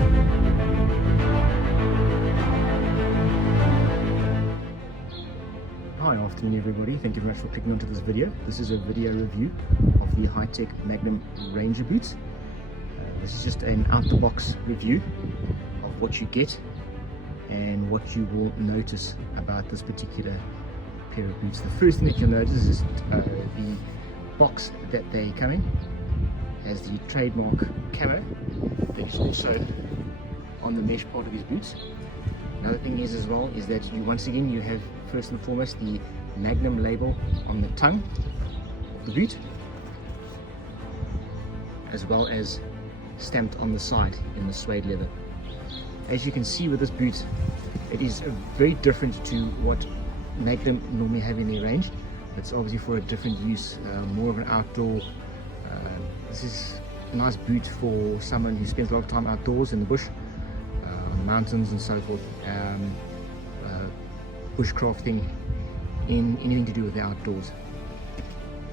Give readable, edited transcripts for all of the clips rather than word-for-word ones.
Hi, afternoon everybody. Thank you very much for clicking onto this video. This is a video review of the Hi-Tec Magnum Ranger Boots. This is just an out-the-box review of what you get and what you will notice about this particular pair of boots. The first thing that you'll notice is the box that they come in has the trademark camo that is also on the mesh part of these boots. Another thing is as well is that you once again you have first and foremost the Magnum label on the tongue of the boot, as well as stamped on the side in the suede leather. As you can see with this boot, it is very different to what Magnum normally have in their range. It's obviously for a different use, more of an outdoor. This is a nice boot for someone who spends a lot of time outdoors in the bush, mountains and so forth, bushcrafting, in anything to do with the outdoors.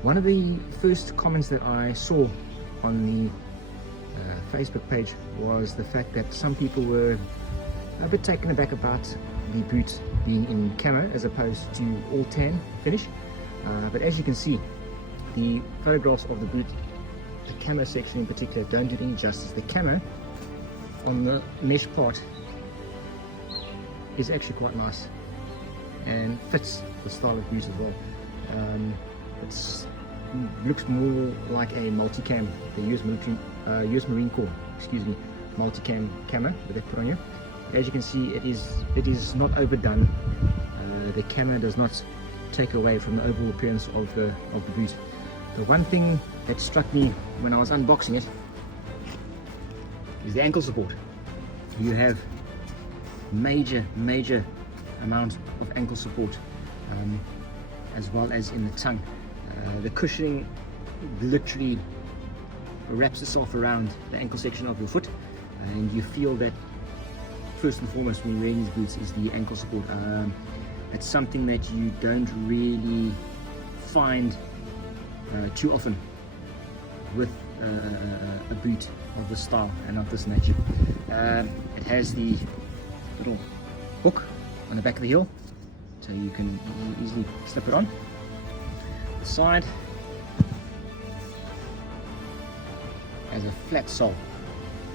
One of the first comments that I saw on the Facebook page was the fact that some people were a bit taken aback about the boot being in camo as opposed to all tan finish, but as you can see, the photographs of the boot, the camo section in particular, don't do it any justice. The camo on the mesh part is actually quite nice and fits the style of boot as well. It looks more like a multicam, the US Marine Corps, multicam camo that they put on you. As you can see, it is not overdone. The camo does not take away from the overall appearance of the boot. The one thing that struck me when I was unboxing it is the ankle support. You have major amount of ankle support, as well as in the tongue. The cushioning literally wraps itself around the ankle section of your foot, and you feel that first and foremost when you're wearing these boots is the ankle support. It's something that you don't really find too often with a boot of this style and of this nature. It has the little hook on the back of the heel, so you can easily slip it on. The side has a flat sole.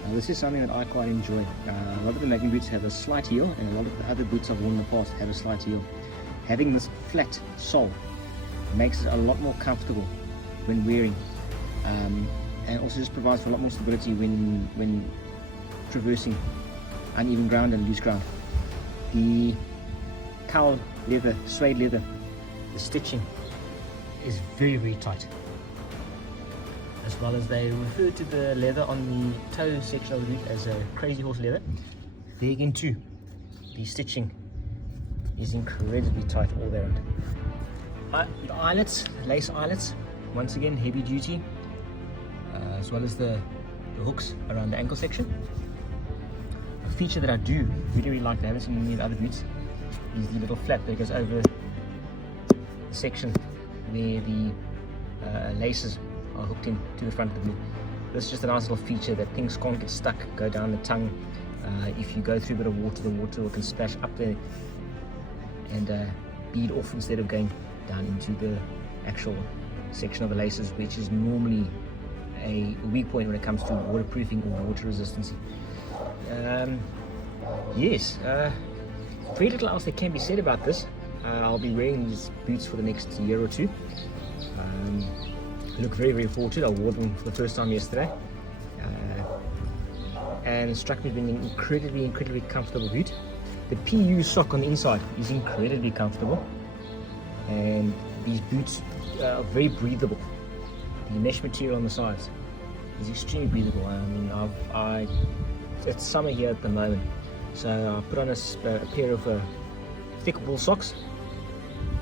This is something that I quite enjoy. A lot of the Magnum boots have a slight heel, and a lot of the other boots I've worn in the past have a slight heel. Having this flat sole makes it a lot more comfortable when wearing, and also just provides for a lot more stability when traversing uneven ground and loose ground. The cowl leather, suede leather, the stitching is very tight, as well as they refer to the leather on the toe section of the boot as a crazy horse leather. There again too, the stitching is incredibly tight all there. The eyelets, lace eyelets, once again heavy duty, as well as the hooks around the ankle section. A feature that I do really like that I haven't seen in any of the other boots is the little flap that goes over the section where the laces are hooked in to the front of the boot. This is just a nice little feature that things can't get stuck, go down the tongue. If you go through a bit of water, the water can splash up there and bead off instead of going down into the actual section of the laces, which is normally a weak point when it comes to waterproofing or water resistance. Yes, very little else that can be said about this. I'll be wearing these boots for the next year or two. I look very forward to it. I wore them for the first time yesterday, and it struck me as being an incredibly comfortable boot. The PU sock on the inside is incredibly comfortable, and these boots are very breathable. The mesh material on the sides is extremely breathable. I mean, it's summer here at the moment, so I put on a pair of thick wool socks,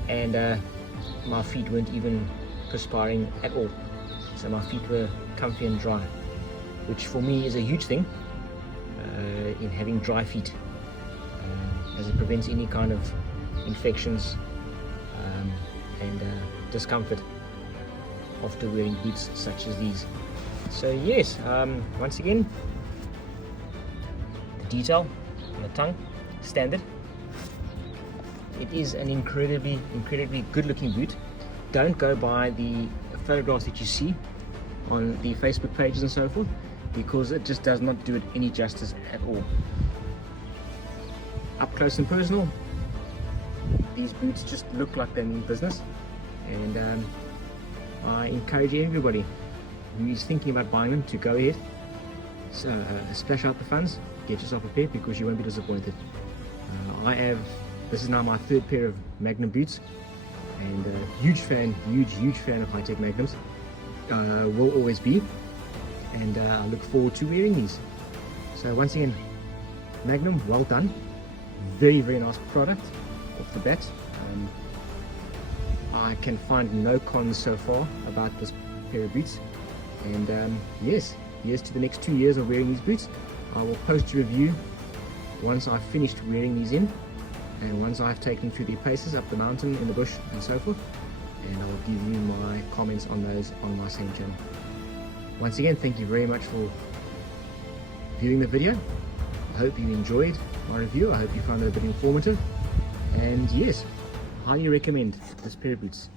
and my feet weren't even perspiring at all, so my feet were comfy and dry, which for me is a huge thing in having dry feet, as it prevents any kind of infections and discomfort after wearing boots such as these. So yes, once again, detail on the tongue, standard. It is an incredibly good looking boot. Don't go by the photographs that you see on the Facebook pages and so forth, because it just does not do it any justice at all. Up close and personal, these boots just look like they're in business, and I encourage everybody who is thinking about buying them to go ahead, splash out the funds, get yourself prepared, because you won't be disappointed. This is now my third pair of Magnum boots, and huge fan of Hi-Tec Magnums, will always be, and I look forward to wearing these. So once again, Magnum, well done. Very nice product off the bat. I can find no cons so far about this pair of boots, and yes, here's to the next 2 years of wearing these boots. I will post a review once I've finished wearing these in, and once I've taken through the paces up the mountain, in the bush and so forth, and I'll give you my comments on those on my same channel. Once again, thank you very much for viewing the video. I hope you enjoyed my review. I hope you found it a bit informative, and yes, highly recommend this pair of boots,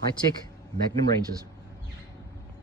Hi-Tec Magnum Rangers.